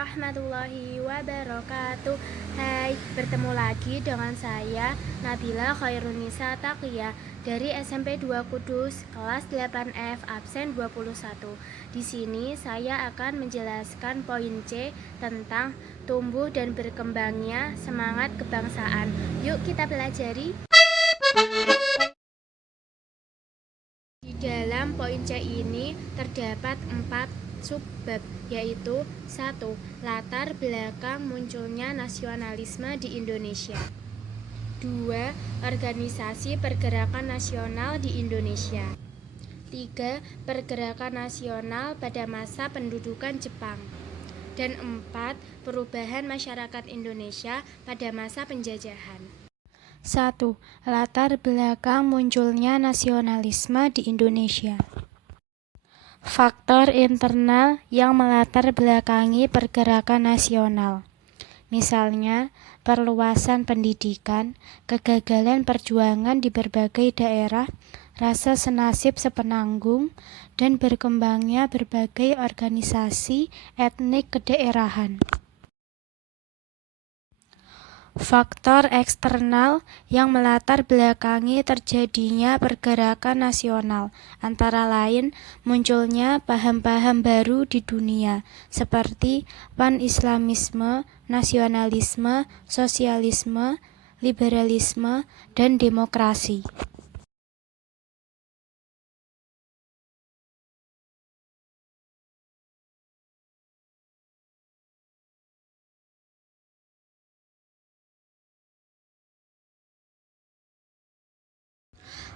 warahmatullahi wabarakatuh. Hai, bertemu lagi dengan saya Nabila Khairunisa Taqiyah dari SMP 2 Kudus, kelas 8F, absen 21. Di sini saya akan menjelaskan poin C tentang tumbuh dan berkembangnya semangat kebangsaan. Yuk kita pelajari. Di dalam poin C ini terdapat 4 subbab, yaitu 1. Latar belakang munculnya nasionalisme di Indonesia. 2. Organisasi pergerakan nasional di Indonesia. 3. Pergerakan nasional pada masa pendudukan Jepang. Dan 4. Perubahan masyarakat Indonesia pada masa penjajahan. 1. Latar belakang munculnya nasionalisme di Indonesia. Faktor internal yang melatar belakangi pergerakan nasional, misalnya perluasan pendidikan, kegagalan perjuangan di berbagai daerah, rasa senasib sepenanggung, dan berkembangnya berbagai organisasi etnik kedaerahan. Faktor eksternal yang melatar belakangi terjadinya pergerakan nasional, antara lain munculnya paham-paham baru di dunia, seperti pan-islamisme, nasionalisme, sosialisme, liberalisme, dan demokrasi.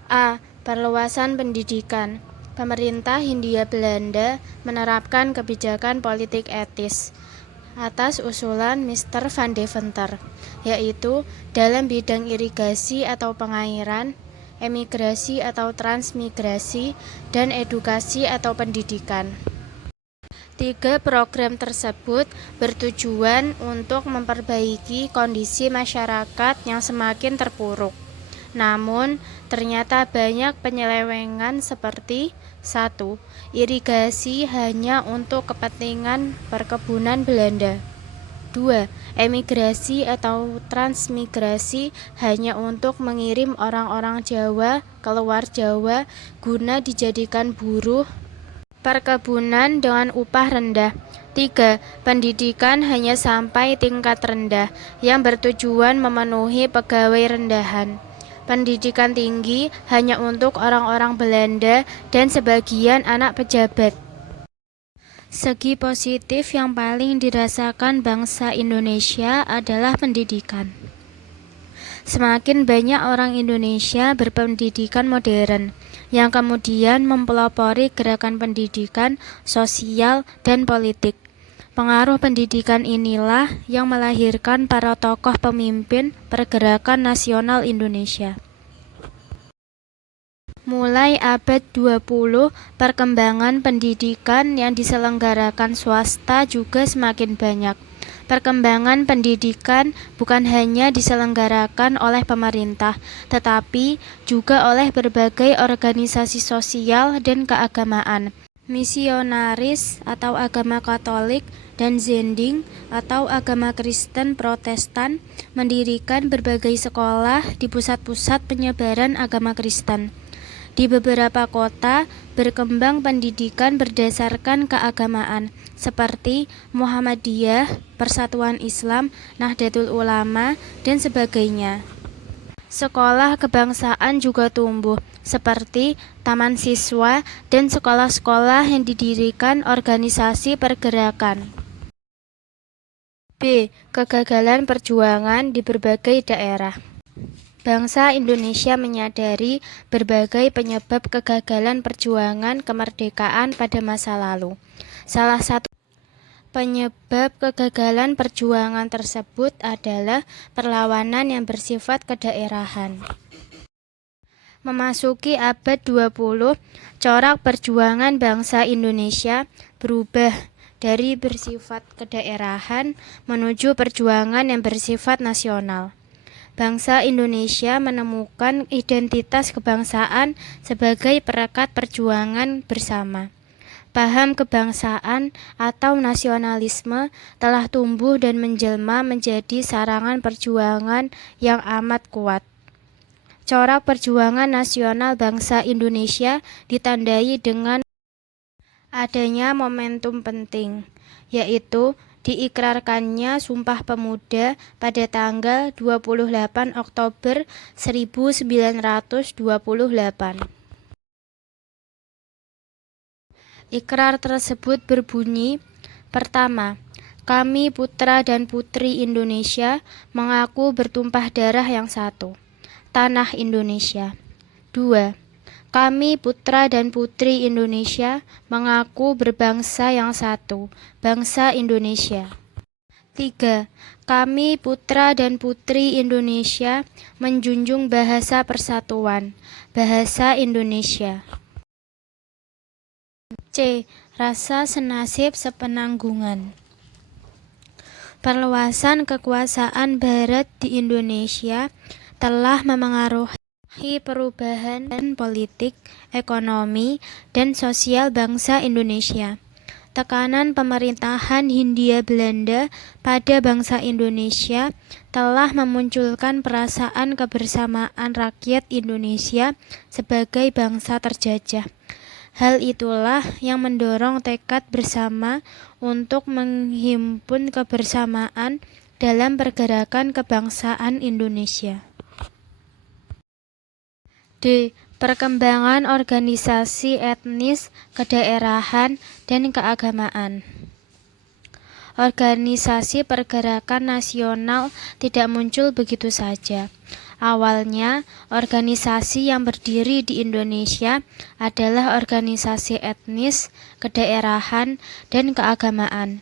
A. Perluasan pendidikan. Pemerintah Hindia Belanda menerapkan kebijakan politik etis atas usulan Mr. Van Deventer, yaitu dalam bidang irigasi atau pengairan, emigrasi atau transmigrasi, dan edukasi atau pendidikan. 3 program tersebut bertujuan untuk memperbaiki kondisi masyarakat yang semakin terpuruk. Namun, ternyata banyak penyelewengan seperti 1. Irigasi hanya untuk kepentingan perkebunan Belanda. 2. Emigrasi atau transmigrasi hanya untuk mengirim orang-orang Jawa keluar Jawa guna dijadikan buruh perkebunan dengan upah rendah. 3. Pendidikan hanya sampai tingkat rendah yang bertujuan memenuhi pegawai rendahan. Pendidikan tinggi hanya untuk orang-orang Belanda dan sebagian anak pejabat. Segi positif yang paling dirasakan bangsa Indonesia adalah pendidikan. Semakin banyak orang Indonesia berpendidikan modern, yang kemudian mempelopori gerakan pendidikan, sosial, dan politik. Pengaruh pendidikan inilah yang melahirkan para tokoh pemimpin pergerakan nasional Indonesia. Mulai abad 20, perkembangan pendidikan yang diselenggarakan swasta juga semakin banyak. Perkembangan pendidikan bukan hanya diselenggarakan oleh pemerintah, tetapi juga oleh berbagai organisasi sosial dan keagamaan. Misionaris atau agama Katolik dan Zending atau agama Kristen Protestan mendirikan berbagai sekolah di pusat-pusat penyebaran agama Kristen. Di beberapa kota berkembang pendidikan berdasarkan keagamaan seperti Muhammadiyah, Persatuan Islam, Nahdlatul Ulama, dan sebagainya. Sekolah kebangsaan juga tumbuh, seperti taman siswa dan sekolah-sekolah yang didirikan organisasi pergerakan. B. Kegagalan perjuangan di berbagai daerah. Bangsa Indonesia menyadari berbagai penyebab kegagalan perjuangan kemerdekaan pada masa lalu. Salah satu penyebab kegagalan perjuangan tersebut adalah perlawanan yang bersifat kedaerahan. Memasuki abad 20, corak perjuangan bangsa Indonesia berubah dari bersifat kedaerahan menuju perjuangan yang bersifat nasional. Bangsa Indonesia menemukan identitas kebangsaan sebagai perekat perjuangan bersama. Paham kebangsaan atau nasionalisme telah tumbuh dan menjelma menjadi sarangan perjuangan yang amat kuat. Corak perjuangan nasional bangsa Indonesia ditandai dengan adanya momentum penting, yaitu diikrarkannya Sumpah Pemuda pada tanggal 28 Oktober 1928. Ikrar tersebut berbunyi, pertama, kami putra dan putri Indonesia mengaku bertumpah darah yang satu, tanah Indonesia. 2. Kami putra dan putri Indonesia mengaku berbangsa yang satu, bangsa Indonesia. 3. Kami putra dan putri Indonesia menjunjung bahasa persatuan, bahasa Indonesia. C. Rasa senasib sepenanggungan. Perluasan kekuasaan Barat di Indonesia telah memengaruhi perubahan politik, ekonomi, dan sosial bangsa Indonesia. Tekanan pemerintahan Hindia Belanda pada bangsa Indonesia telah memunculkan perasaan kebersamaan rakyat Indonesia sebagai bangsa terjajah. Hal itulah yang mendorong tekad bersama untuk menghimpun kebersamaan dalam pergerakan kebangsaan Indonesia. D. Perkembangan organisasi etnis, kedaerahan, dan keagamaan. Organisasi pergerakan nasional tidak muncul begitu saja. Awalnya, organisasi yang berdiri di Indonesia adalah organisasi etnis, kedaerahan, dan keagamaan.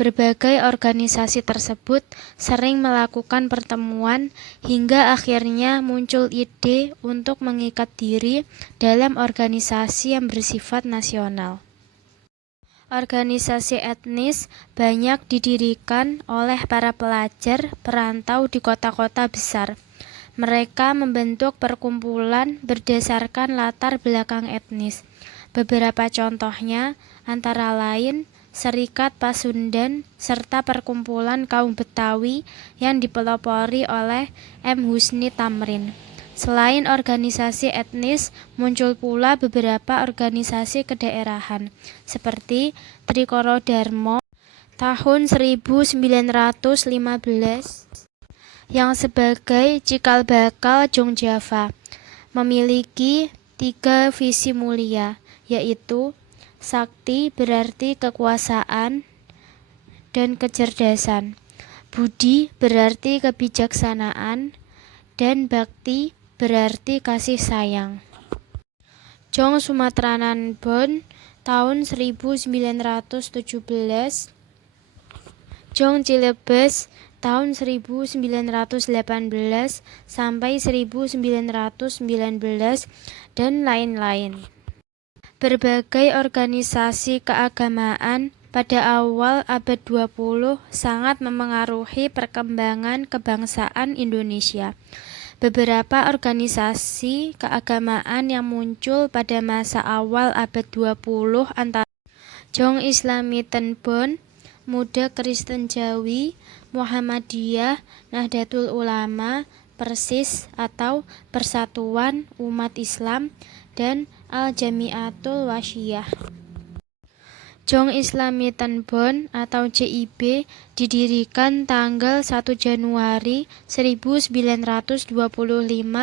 Berbagai organisasi tersebut sering melakukan pertemuan hingga akhirnya muncul ide untuk mengikat diri dalam organisasi yang bersifat nasional. Organisasi etnis banyak didirikan oleh para pelajar perantau di kota-kota besar. Mereka membentuk perkumpulan berdasarkan latar belakang etnis. Beberapa contohnya antara lain Serikat Pasundan, serta perkumpulan kaum Betawi yang dipelopori oleh M. Husni Tamrin. Selain organisasi etnis, muncul pula beberapa organisasi kedaerahan, seperti Trikoro Darmo tahun 1915 yang sebagai cikal bakal Jong Java, memiliki 3 visi mulia, yaitu Sakti berarti kekuasaan dan kecerdasan, Budi berarti kebijaksanaan, dan Bakti berarti kasih sayang. Jong Sumatrananbon tahun 1917, Jong Cilebes tahun 1918 sampai 1919, dan lain-lain. Berbagai organisasi keagamaan pada awal abad 20 sangat memengaruhi perkembangan kebangsaan Indonesia. Beberapa organisasi keagamaan yang muncul pada masa awal abad 20 antara Jong Islami Tenbon, Muda Kristen Jawi, Muhammadiyah, Nahdlatul Ulama, Persis atau Persatuan Umat Islam, dan Al-Jamiatul Wasyiyah. Jong Islami Tenbon atau JIB didirikan tanggal 1 Januari 1925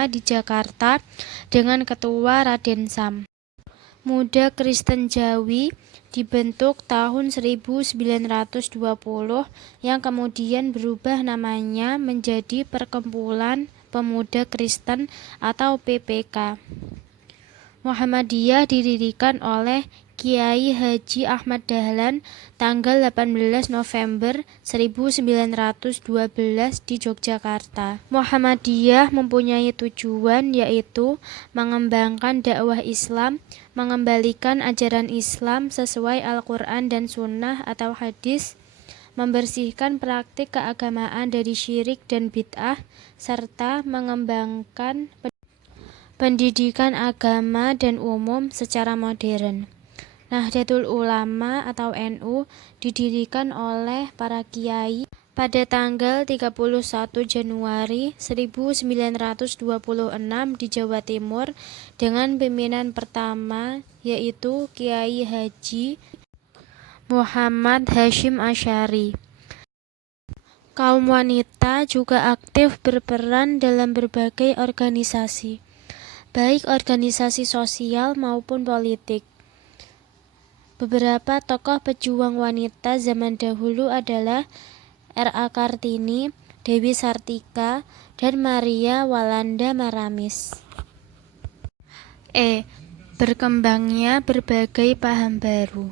di Jakarta dengan Ketua Raden Sam. Muda Kristen Jawi dibentuk tahun 1920 yang kemudian berubah namanya menjadi Perkumpulan Pemuda Kristen atau PPK. Muhammadiyah didirikan oleh Kiai Haji Ahmad Dahlan tanggal 18 November 1912 di Yogyakarta. Muhammadiyah mempunyai tujuan yaitu mengembangkan dakwah Islam, mengembalikan ajaran Islam sesuai Al-Quran dan Sunnah atau hadis, membersihkan praktik keagamaan dari syirik dan bid'ah, serta mengembangkan pendidikan agama dan umum secara modern. Nahdlatul Ulama atau NU didirikan oleh para kiai pada tanggal 31 Januari 1926 di Jawa Timur dengan pimpinan pertama yaitu Kiai Haji Muhammad Hasyim Asy'ari. Kaum wanita juga aktif berperan dalam berbagai organisasi, baik organisasi sosial maupun politik. Beberapa tokoh pejuang wanita zaman dahulu adalah R.A. Kartini, Dewi Sartika, dan Maria Walanda Maramis. Berkembangnya berbagai paham baru.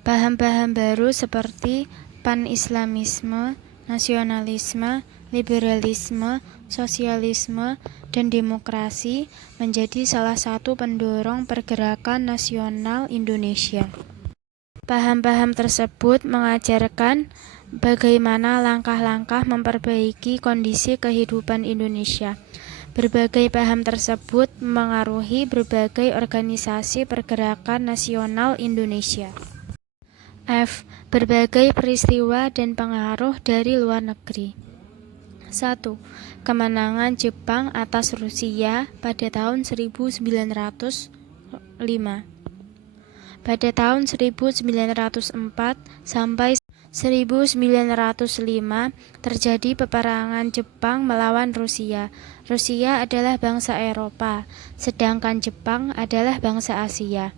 Paham-paham baru seperti pan-islamisme, nasionalisme, liberalisme, sosialisme, dan demokrasi menjadi salah satu pendorong pergerakan nasional Indonesia. Paham-paham tersebut mengajarkan bagaimana langkah-langkah memperbaiki kondisi kehidupan Indonesia. Berbagai paham tersebut mengaruhi berbagai organisasi pergerakan nasional Indonesia. Berbagai peristiwa dan pengaruh dari luar negeri. 1. Kemenangan Jepang atas Rusia pada tahun 1905. Pada tahun 1904 sampai 1905 terjadi peperangan Jepang melawan Rusia. Rusia adalah bangsa Eropa, sedangkan Jepang adalah bangsa Asia.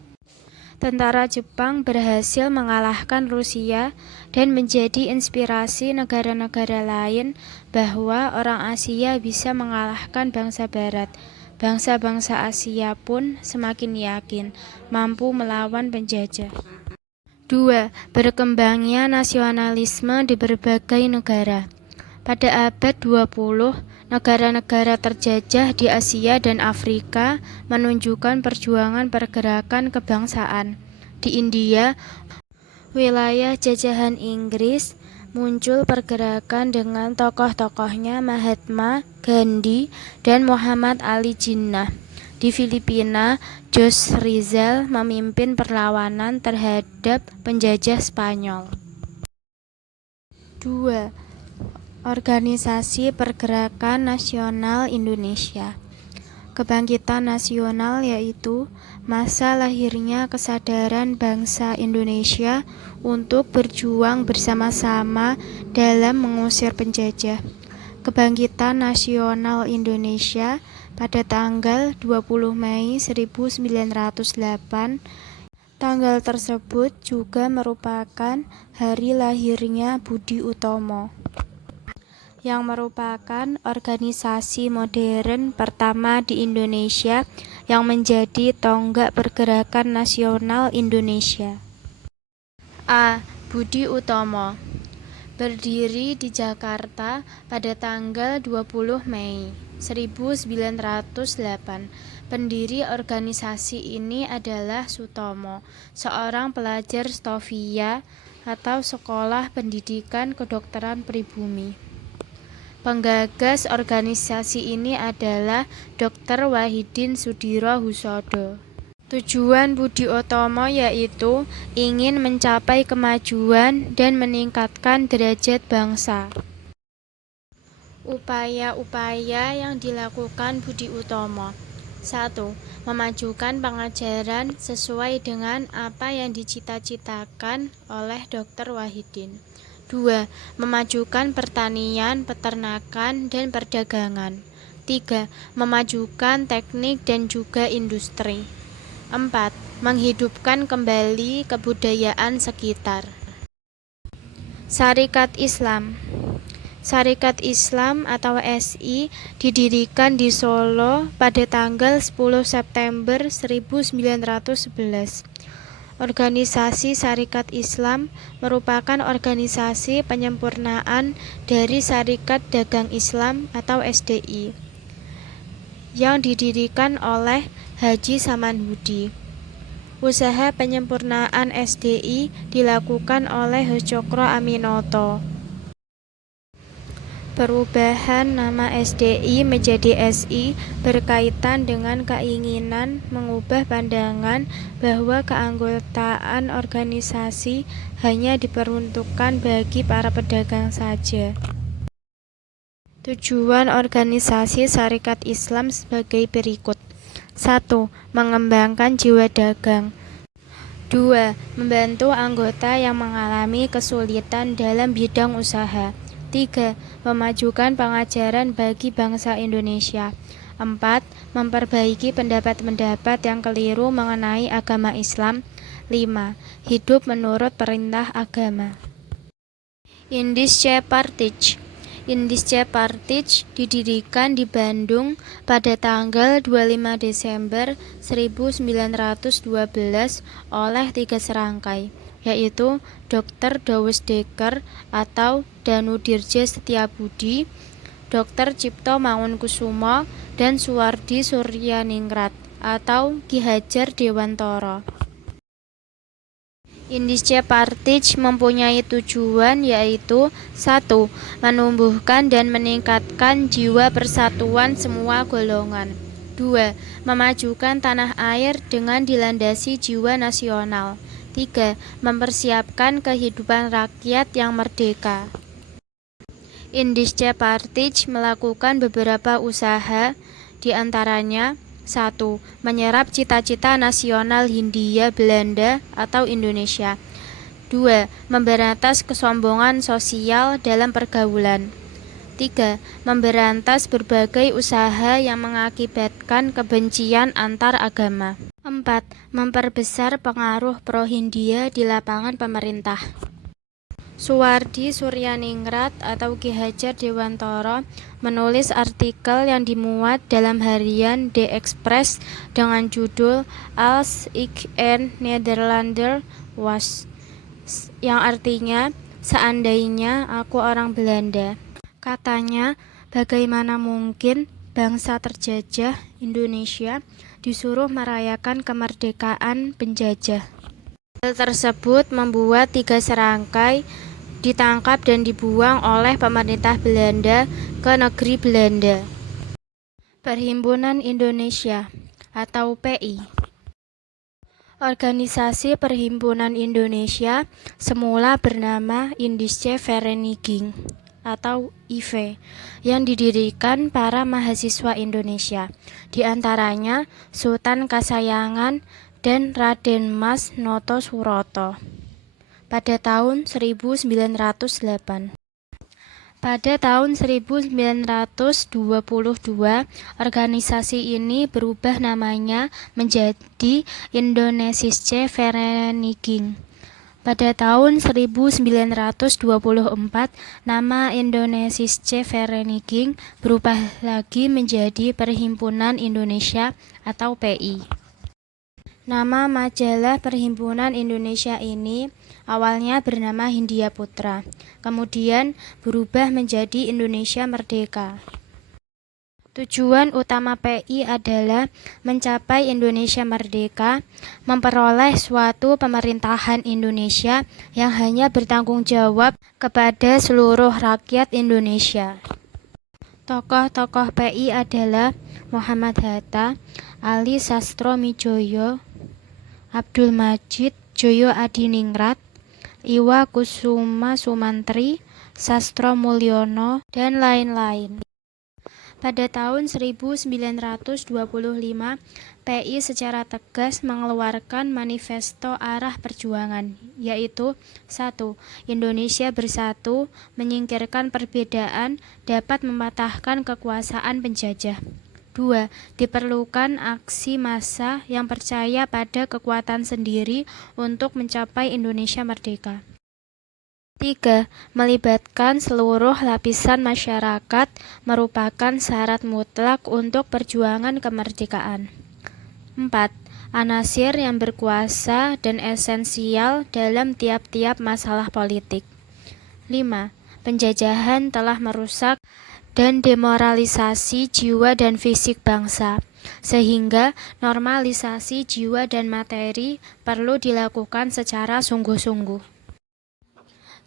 Tentara Jepang berhasil mengalahkan Rusia dan menjadi inspirasi negara-negara lain bahwa orang Asia bisa mengalahkan bangsa Barat. Bangsa-bangsa Asia pun semakin yakin mampu melawan penjajah. 2. Berkembangnya nasionalisme di berbagai negara. Pada abad 20, negara-negara terjajah di Asia dan Afrika menunjukkan perjuangan pergerakan kebangsaan. Di India, wilayah jajahan Inggris, muncul pergerakan dengan tokoh-tokohnya Mahatma Gandhi dan Muhammad Ali Jinnah. Di Filipina, Jose Rizal memimpin perlawanan terhadap penjajah Spanyol. 2. Organisasi Pergerakan Nasional Indonesia. Kebangkitan nasional yaitu masa lahirnya kesadaran bangsa Indonesia untuk berjuang bersama-sama dalam mengusir penjajah. Kebangkitan Nasional Indonesia pada tanggal 20 Mei 1908. Tanggal tersebut juga merupakan hari lahirnya Budi Utomo, yang merupakan organisasi modern pertama di Indonesia yang menjadi tonggak pergerakan nasional Indonesia. Budi Utomo berdiri di Jakarta pada tanggal 20 Mei 1908. Pendiri organisasi ini adalah Sutomo, seorang pelajar Stovia atau Sekolah Pendidikan Kedokteran Pribumi. Penggagas organisasi ini adalah Dr. Wahidin Sudirohusodo. Tujuan Budi Utomo yaitu ingin mencapai kemajuan dan meningkatkan derajat bangsa. Upaya-upaya yang dilakukan Budi Utomo. 1. Memajukan pengajaran sesuai dengan apa yang dicita-citakan oleh Dr. Wahidin. 2. Memajukan pertanian, peternakan, dan perdagangan. 3. Memajukan teknik dan juga industri. 4. Menghidupkan kembali kebudayaan sekitar. Syarikat Islam. Syarikat Islam atau SI didirikan di Solo pada tanggal 10 September 1911. Organisasi Syarikat Islam merupakan organisasi penyempurnaan dari Syarikat Dagang Islam atau SDI yang didirikan oleh Haji Samanhudi. Usaha penyempurnaan SDI dilakukan oleh Cokro Aminoto. Perubahan nama SDI menjadi SI berkaitan dengan keinginan mengubah pandangan bahwa keanggotaan organisasi hanya diperuntukkan bagi para pedagang saja. Tujuan organisasi Syarikat Islam sebagai berikut. 1. Mengembangkan jiwa dagang. 2. Membantu anggota yang mengalami kesulitan dalam bidang usaha. 3. Memajukan pengajaran bagi bangsa Indonesia. 4. Memperbaiki pendapat-pendapat yang keliru mengenai agama Islam. 5. Hidup menurut perintah agama. Indische Partij. Indische Partij didirikan di Bandung pada tanggal 25 Desember 1912 oleh 3 serangkai, yaitu Dr. Douwes Dekker atau Danudirja Setiabudi, Dr. Cipto Mangunkusumo, dan Suwardi Suryaningrat atau Ki Hajar Dewantara. Indische Partij mempunyai tujuan yaitu 1. Menumbuhkan dan meningkatkan jiwa persatuan semua golongan. 2. Memajukan tanah air dengan dilandasi jiwa nasional. 3. Mempersiapkan kehidupan rakyat yang merdeka. Indische Partij melakukan beberapa usaha, di antaranya 1. Menyerap cita-cita nasional Hindia Belanda atau Indonesia. 2. Memberantas kesombongan sosial dalam pergaulan. 3. Memberantas berbagai usaha yang mengakibatkan kebencian antar agama. 4. Memperbesar pengaruh pro-Hindia di lapangan pemerintah. Suwardi Suryaningrat atau Ki Hajar Dewantara menulis artikel yang dimuat dalam harian De Express dengan judul Als ik een Nederlander was, yang artinya seandainya aku orang Belanda. Katanya, bagaimana mungkin bangsa terjajah Indonesia disuruh merayakan kemerdekaan penjajah. Hal tersebut membuat 3 serangkai ditangkap dan dibuang oleh pemerintah Belanda ke negeri Belanda. Perhimpunan Indonesia atau PI. Organisasi Perhimpunan Indonesia semula bernama Indische Vereniging atau IV yang didirikan para mahasiswa Indonesia, di antaranya Sultan Kasayangan dan Raden Mas Noto Suroto pada tahun 1908. Pada tahun 1922, organisasi ini berubah namanya menjadi Indonesische Vereniging. Pada tahun 1924, nama Indonesische Vereniging berubah lagi menjadi Perhimpunan Indonesia atau PI. Nama majalah Perhimpunan Indonesia ini awalnya bernama Hindia Putra, kemudian berubah menjadi Indonesia Merdeka. Tujuan utama PI adalah mencapai Indonesia merdeka, memperoleh suatu pemerintahan Indonesia yang hanya bertanggung jawab kepada seluruh rakyat Indonesia. Tokoh-tokoh PI adalah Muhammad Hatta, Ali Sastromijoyo, Abdul Majid Joyo Adiningrat, Iwa Kusuma Sumantri, Sastro Mulyono, dan lain-lain. Pada tahun 1925, PI secara tegas mengeluarkan manifesto arah perjuangan, yaitu 1. Indonesia bersatu, menyingkirkan perbedaan, dapat mematahkan kekuasaan penjajah. 2. Diperlukan aksi massa yang percaya pada kekuatan sendiri untuk mencapai Indonesia merdeka. 3. Melibatkan seluruh lapisan masyarakat merupakan syarat mutlak untuk perjuangan kemerdekaan. 4. Anasir yang berkuasa dan esensial dalam tiap-tiap masalah politik. 5. Penjajahan telah merusak dan demoralisasi jiwa dan fisik bangsa, sehingga normalisasi jiwa dan materi perlu dilakukan secara sungguh-sungguh.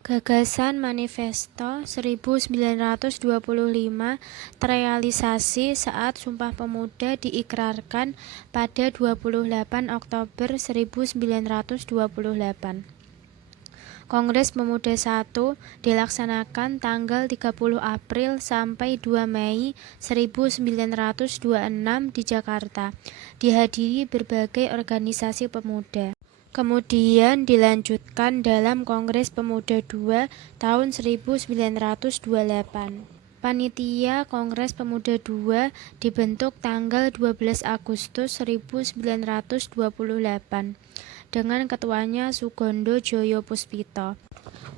Gagasan Manifesto 1925 terrealisasi saat Sumpah Pemuda diikrarkan pada 28 Oktober 1928. Kongres Pemuda I dilaksanakan tanggal 30 April sampai 2 Mei 1926 di Jakarta, dihadiri berbagai organisasi pemuda. Kemudian dilanjutkan dalam Kongres Pemuda II tahun 1928. Panitia Kongres Pemuda II dibentuk tanggal 12 Agustus 1928 dengan ketuanya Sugondo Joyo Puspito.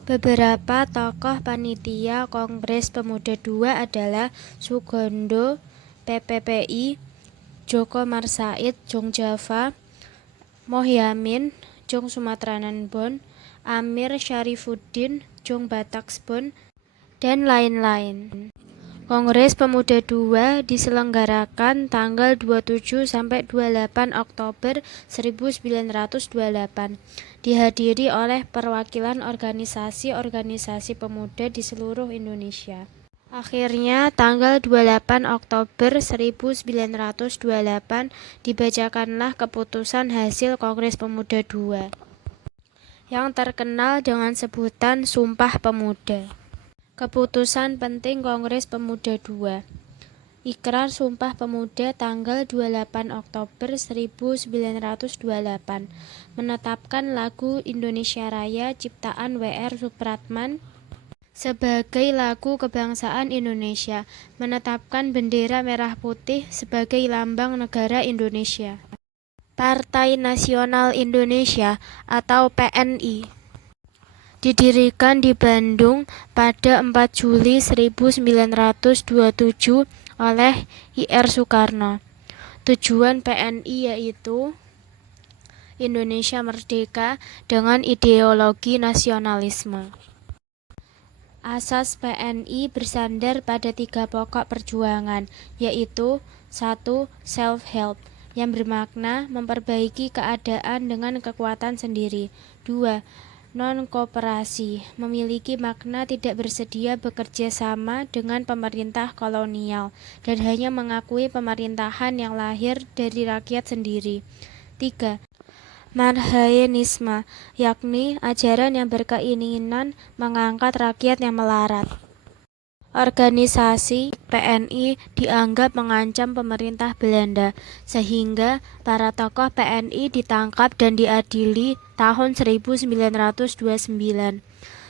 Beberapa tokoh panitia Kongres Pemuda II adalah Sugondo, PPPI, Djoko Marsaid, Jong Java, Mohyamin, Jong Sumatranan Bon, Amir Syarifuddin, Jong Bataksbon, dan lain-lain. Kongres Pemuda II diselenggarakan tanggal 27 sampai 28 Oktober 1928. Dihadiri oleh perwakilan organisasi-organisasi pemuda di seluruh Indonesia. Akhirnya tanggal 28 Oktober 1928 dibacakanlah keputusan hasil Kongres Pemuda II yang terkenal dengan sebutan Sumpah Pemuda. Keputusan penting Kongres Pemuda II. Ikrar Sumpah Pemuda tanggal 28 Oktober 1928 menetapkan lagu Indonesia Raya ciptaan W.R. Supratman sebagai lagu kebangsaan Indonesia, menetapkan bendera merah putih sebagai lambang negara Indonesia. Partai Nasional Indonesia atau PNI didirikan di Bandung pada 4 Juli 1927 oleh I.R. Soekarno. Tujuan PNI yaitu Indonesia merdeka dengan ideologi nasionalisme. Asas PNI bersandar pada 3 pokok perjuangan, yaitu 1. Self-help, yang bermakna memperbaiki keadaan dengan kekuatan sendiri. 2. Non-kooperasi, memiliki makna tidak bersedia bekerja sama dengan pemerintah kolonial dan hanya mengakui pemerintahan yang lahir dari rakyat sendiri. 3. Marhaenisme, yakni ajaran yang berkeinginan mengangkat rakyat yang melarat. Organisasi PNI dianggap mengancam pemerintah Belanda, sehingga para tokoh PNI ditangkap dan diadili tahun 1929.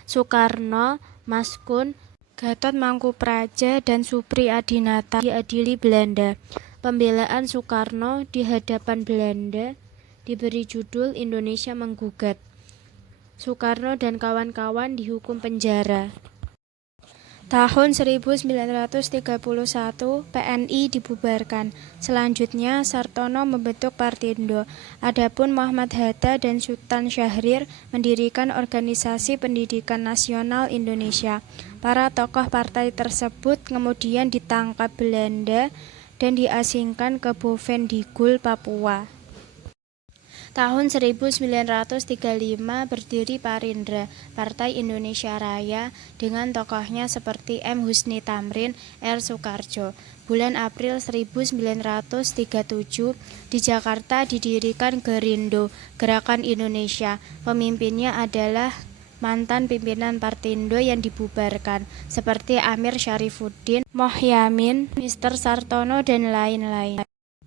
Soekarno, Maskun, Gatot Mangkupraja, dan Supri Adinata diadili Belanda. Pembelaan Soekarno di hadapan Belanda diberi judul Indonesia Menggugat. Soekarno dan kawan-kawan dihukum penjara. Tahun 1931 PNI dibubarkan. Selanjutnya Sartono membentuk Partindo. Adapun Muhammad Hatta dan Sultan Syahrir mendirikan Organisasi Pendidikan Nasional Indonesia. Para tokoh partai tersebut kemudian ditangkap Belanda dan diasingkan ke Bovendigul, Papua. Tahun 1935 berdiri Parindra, Partai Indonesia Raya, dengan tokohnya seperti M. Husni Tamrin, R. Soekardjo. Bulan April 1937 di Jakarta didirikan Gerindo, Gerakan Indonesia. Pemimpinnya adalah mantan pimpinan Partindo yang dibubarkan, seperti Amir Syarifuddin, Mohyamin, Mr. Sartono, dan lain-lain.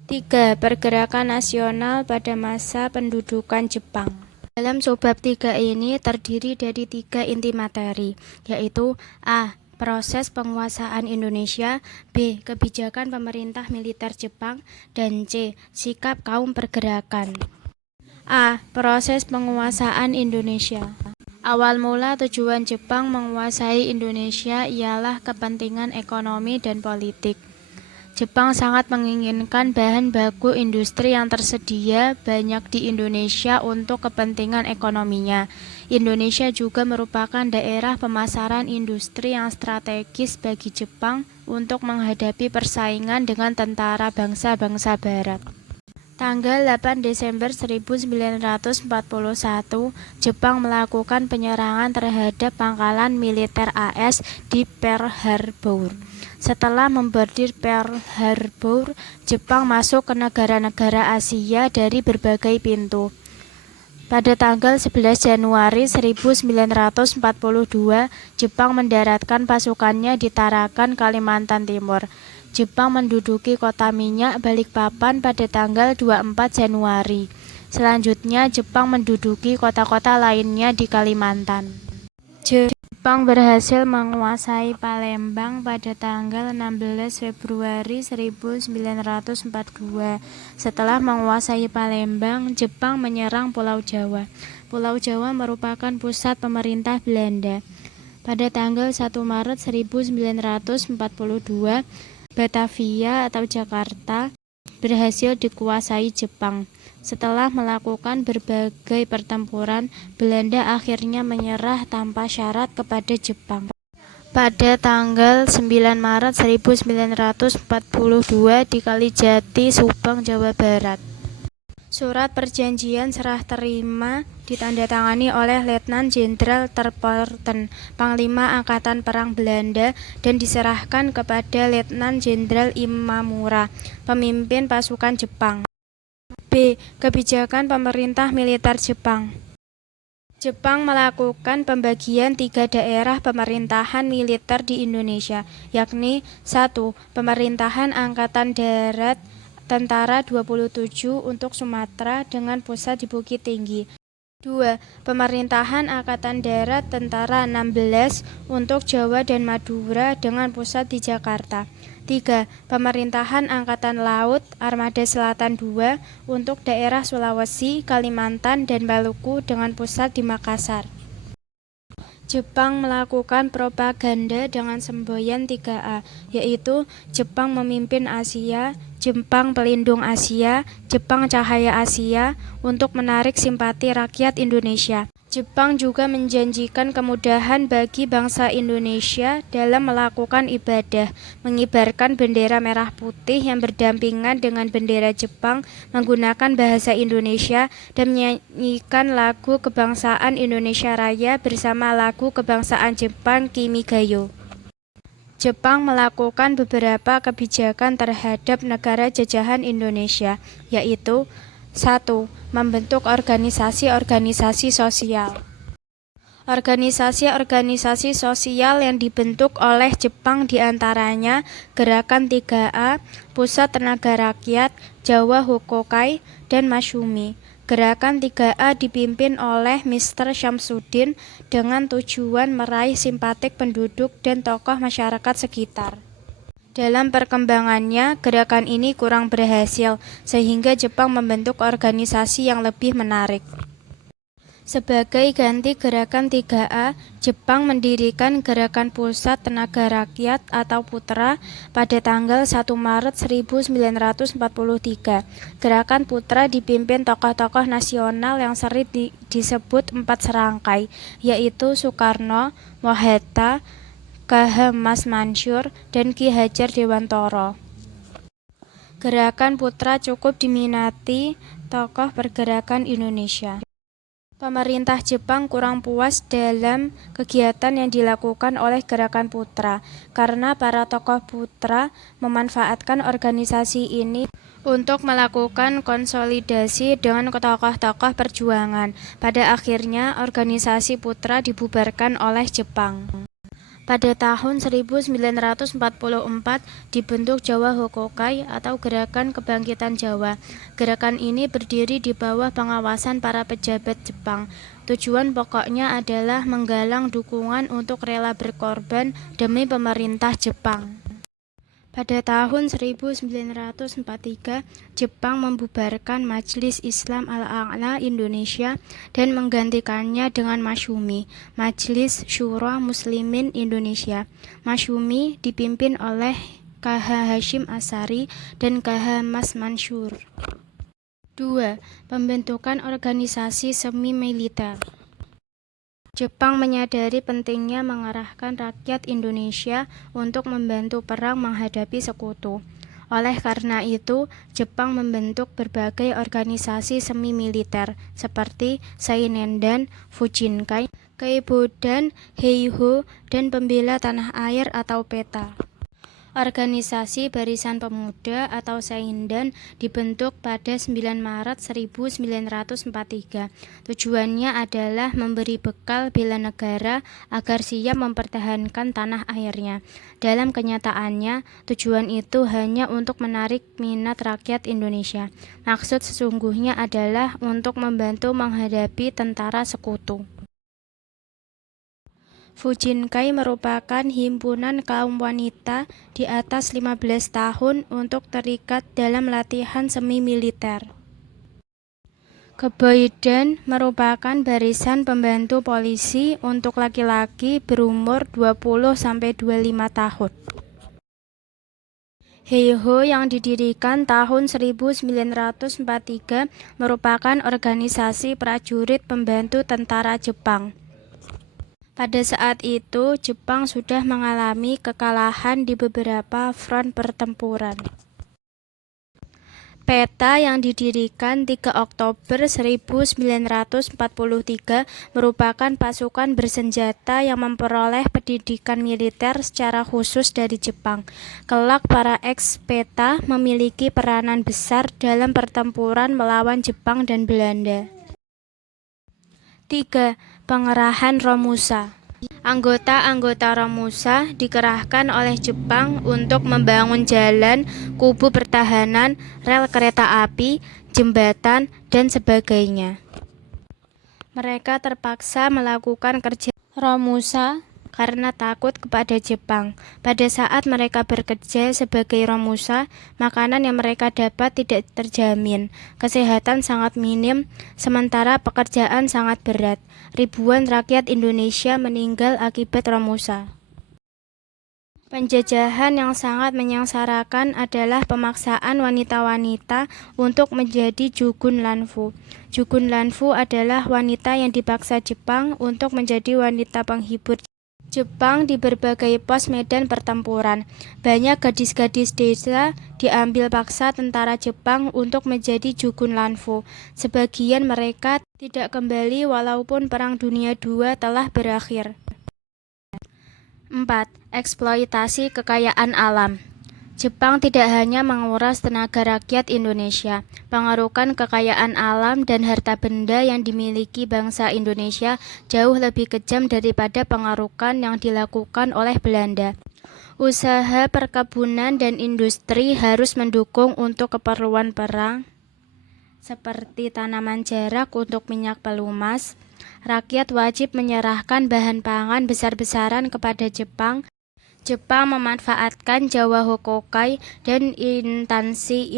3. Pergerakan nasional pada masa pendudukan Jepang. Dalam subbab 3 ini terdiri dari 3 inti materi, yaitu A. Proses penguasaan Indonesia, B. Kebijakan pemerintah militer Jepang, dan C. Sikap kaum pergerakan. A. Proses penguasaan Indonesia. Awal mula tujuan Jepang menguasai Indonesia ialah kepentingan ekonomi dan politik. Jepang sangat menginginkan bahan baku industri yang tersedia banyak di Indonesia untuk kepentingan ekonominya. Indonesia juga merupakan daerah pemasaran industri yang strategis bagi Jepang untuk menghadapi persaingan dengan tentara bangsa-bangsa Barat. Tanggal 8 Desember 1941, Jepang melakukan penyerangan terhadap pangkalan militer AS di Pearl Harbor. Setelah membordir Pearl Harbor, Jepang masuk ke negara-negara Asia dari berbagai pintu. Pada tanggal 11 Januari 1942, Jepang mendaratkan pasukannya di Tarakan, Kalimantan Timur. Jepang menduduki kota minyak Balikpapan pada tanggal 24 Januari. Selanjutnya, Jepang menduduki kota-kota lainnya di Kalimantan. Jepang berhasil menguasai Palembang pada tanggal 16 Februari 1942. Setelah menguasai Palembang, Jepang menyerang Pulau Jawa. Pulau Jawa merupakan pusat pemerintah Belanda. Pada tanggal 1 Maret 1942, Batavia atau Jakarta berhasil dikuasai Jepang. Setelah melakukan berbagai pertempuran, Belanda akhirnya menyerah tanpa syarat kepada Jepang. Pada tanggal 9 Maret 1942 di Kalijati, Subang, Jawa Barat. Surat perjanjian serah terima ditandatangani oleh Letnan Jenderal Terpoorten, Panglima Angkatan Perang Belanda, dan diserahkan kepada Letnan Jenderal Imamura, pemimpin pasukan Jepang. B. Kebijakan pemerintah militer Jepang. Jepang melakukan pembagian 3 daerah pemerintahan militer di Indonesia, yakni 1. Pemerintahan Angkatan Darat Tentara 27 untuk Sumatera dengan pusat di Bukit Tinggi. 2. Pemerintahan Angkatan Darat Tentara 16 untuk Jawa dan Madura dengan pusat di Jakarta. 3. Pemerintahan Angkatan Laut Armada Selatan 2 untuk daerah Sulawesi, Kalimantan, dan Maluku dengan pusat di Makassar. Jepang melakukan propaganda dengan semboyan 3A, yaitu Jepang Memimpin Asia, Jepang Pelindung Asia, Jepang Cahaya Asia, untuk menarik simpati rakyat Indonesia. Jepang juga menjanjikan kemudahan bagi bangsa Indonesia dalam melakukan ibadah, mengibarkan bendera merah putih yang berdampingan dengan bendera Jepang, menggunakan bahasa Indonesia, dan menyanyikan lagu kebangsaan Indonesia Raya bersama lagu kebangsaan Jepang Kimigayo. Jepang melakukan beberapa kebijakan terhadap negara jajahan Indonesia, yaitu 1. Membentuk organisasi-organisasi sosial. Organisasi-organisasi sosial yang dibentuk oleh Jepang diantaranya Gerakan 3A, Pusat Tenaga Rakyat, Jawa Hokokai, dan Masyumi. Gerakan 3A dipimpin oleh Mr. Syamsuddin dengan tujuan meraih simpatik penduduk dan tokoh masyarakat sekitar. Dalam perkembangannya, gerakan ini kurang berhasil, sehingga Jepang membentuk organisasi yang lebih menarik. Sebagai ganti Gerakan 3A, Jepang mendirikan Gerakan Pusat Tenaga Rakyat atau Putra pada tanggal 1 Maret 1943. Gerakan Putra dipimpin tokoh-tokoh nasional yang sering disebut 4 serangkai, yaitu Soekarno, Mohatta, K.H. Mas Mansur, dan Ki Hajar Dewantara. Gerakan Putra cukup diminati tokoh pergerakan Indonesia. Pemerintah Jepang kurang puas dalam kegiatan yang dilakukan oleh Gerakan Putra, karena para tokoh Putra memanfaatkan organisasi ini untuk melakukan konsolidasi dengan tokoh-tokoh perjuangan. Pada akhirnya, organisasi Putra dibubarkan oleh Jepang. Pada tahun 1944 dibentuk Jawa Hokokai atau Gerakan Kebangkitan Jawa. Gerakan ini berdiri di bawah pengawasan para pejabat Jepang. Tujuan pokoknya adalah menggalang dukungan untuk rela berkorban demi pemerintah Jepang. Pada tahun 1943, Jepang membubarkan Majelis Islam Al-A'la Indonesia dan menggantikannya dengan Masyumi, Majelis Syura Muslimin Indonesia. Masyumi dipimpin oleh K.H. Hashim Asyari dan K.H. Mas Mansur. 2. Pembentukan organisasi semi-militer. Jepang menyadari pentingnya mengarahkan rakyat Indonesia untuk membantu perang menghadapi sekutu. Oleh karena itu, Jepang membentuk berbagai organisasi semi militer seperti Sainendan, Fujinkai, Keibodan, Heiho, dan Pembela Tanah Air atau PETA. Organisasi Barisan Pemuda atau Saindan dibentuk pada 9 Maret 1943. Tujuannya adalah memberi bekal bela negara agar siap mempertahankan tanah airnya. Dalam kenyataannya, tujuan itu hanya untuk menarik minat rakyat Indonesia. Maksud sesungguhnya adalah untuk membantu menghadapi tentara sekutu. Fujinkai merupakan himpunan kaum wanita di atas 15 tahun untuk terikat dalam latihan semi militer. Keboidan merupakan barisan pembantu polisi untuk laki-laki berumur 20-25 tahun. Heiho yang didirikan tahun 1943 merupakan organisasi prajurit pembantu tentara Jepang. Pada saat itu, Jepang sudah mengalami kekalahan di beberapa front pertempuran. PETA yang didirikan 3 Oktober 1943 merupakan pasukan bersenjata yang memperoleh pendidikan militer secara khusus dari Jepang. Kelak para ex-PETA memiliki peranan besar dalam pertempuran melawan Jepang dan Belanda. 3. Pengerahan Romusa. Anggota-anggota Romusa dikerahkan oleh Jepang untuk membangun jalan, kubu pertahanan, rel kereta api, jembatan, dan sebagainya. Mereka terpaksa melakukan kerja Romusa karena takut kepada Jepang. Pada saat mereka bekerja sebagai Romusa, makanan yang mereka dapat tidak terjamin, kesehatan sangat minim, sementara pekerjaan sangat berat. Ribuan rakyat Indonesia meninggal akibat Romusa. Penjajahan yang sangat menyengsarakan adalah pemaksaan wanita-wanita untuk menjadi Jugun Lanfu. Jugun Lanfu adalah wanita yang dipaksa Jepang untuk menjadi wanita penghibur Jepang di berbagai pos medan pertempuran. Banyak gadis-gadis desa diambil paksa tentara Jepang untuk menjadi Jugun Lanfu. Sebagian mereka tidak kembali walaupun Perang Dunia II telah berakhir. 4. Eksploitasi kekayaan alam. Jepang tidak hanya menguras tenaga rakyat Indonesia, pengarukan kekayaan alam dan harta benda yang dimiliki bangsa Indonesia jauh lebih kejam daripada pengarukan yang dilakukan oleh Belanda. Usaha perkebunan dan industri harus mendukung untuk keperluan perang, seperti tanaman jarak untuk minyak pelumas. Rakyat wajib menyerahkan bahan pangan besar-besaran kepada Jepang. Jepang memanfaatkan Jawa Hokkaido dan instansi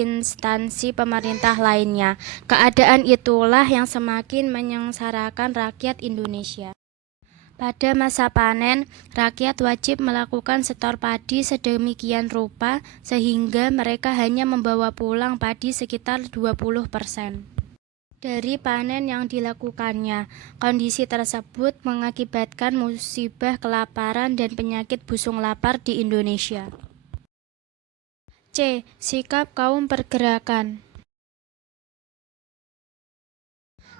pemerintah lainnya. Keadaan itulah yang semakin menyengsarakan rakyat Indonesia. Pada masa panen, rakyat wajib melakukan setor padi sedemikian rupa sehingga mereka hanya membawa pulang padi sekitar 20% dari panen yang dilakukannya. Kondisi tersebut mengakibatkan musibah kelaparan dan penyakit busung lapar di Indonesia. C. Sikap kaum pergerakan.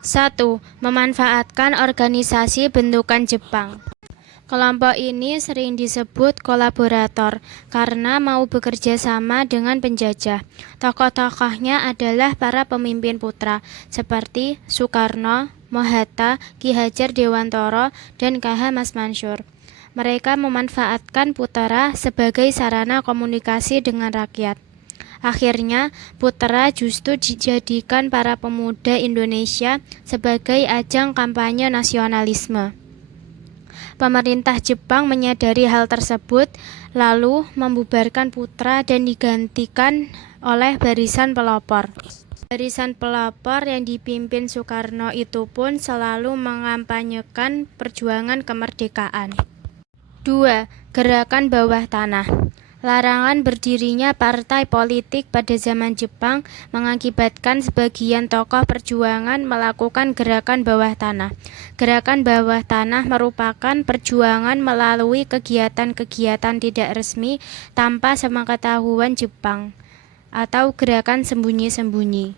1. Memanfaatkan organisasi bentukan Jepang. Kelompok ini sering disebut kolaborator karena mau bekerja sama dengan penjajah. Tokoh-tokohnya adalah para pemimpin putra seperti Soekarno, Mohatta, Ki Hajar Dewantoro, dan KH Mas Mansur. Mereka memanfaatkan putra sebagai sarana komunikasi dengan rakyat. Akhirnya, putra justru dijadikan para pemuda Indonesia sebagai ajang kampanye nasionalisme. Pemerintah Jepang menyadari hal tersebut, lalu membubarkan putra dan digantikan oleh barisan pelopor. Barisan pelopor yang dipimpin Soekarno itu pun selalu mengampanyekan perjuangan kemerdekaan. 2. Gerakan bawah tanah. Larangan berdirinya partai politik pada zaman Jepang mengakibatkan sebagian tokoh perjuangan melakukan gerakan bawah tanah. Gerakan bawah tanah merupakan perjuangan melalui kegiatan-kegiatan tidak resmi tanpa sepengetahuan Jepang. atau gerakan sembunyi-sembunyi.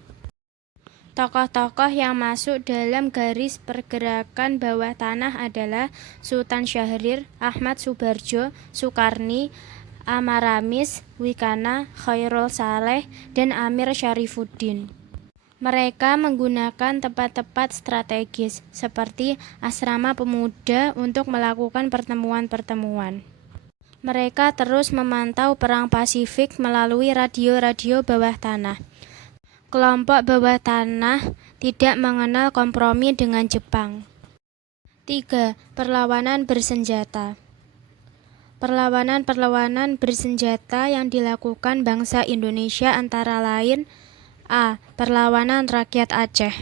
Tokoh-tokoh yang masuk dalam garis pergerakan bawah tanah adalah Sultan Syahrir, Ahmad Subarjo, Sukarni, Amaramis, Wikana, Khairul Saleh, dan Amir Syarifuddin. Mereka menggunakan tempat-tempat strategis seperti asrama pemuda untuk melakukan pertemuan-pertemuan. Mereka terus memantau perang Pasifik melalui radio-radio bawah tanah. Kelompok bawah tanah tidak mengenal kompromi dengan Jepang. 3. Perlawanan bersenjata. Perlawanan bersenjata yang dilakukan bangsa Indonesia antara lain: A. Perlawanan rakyat Aceh.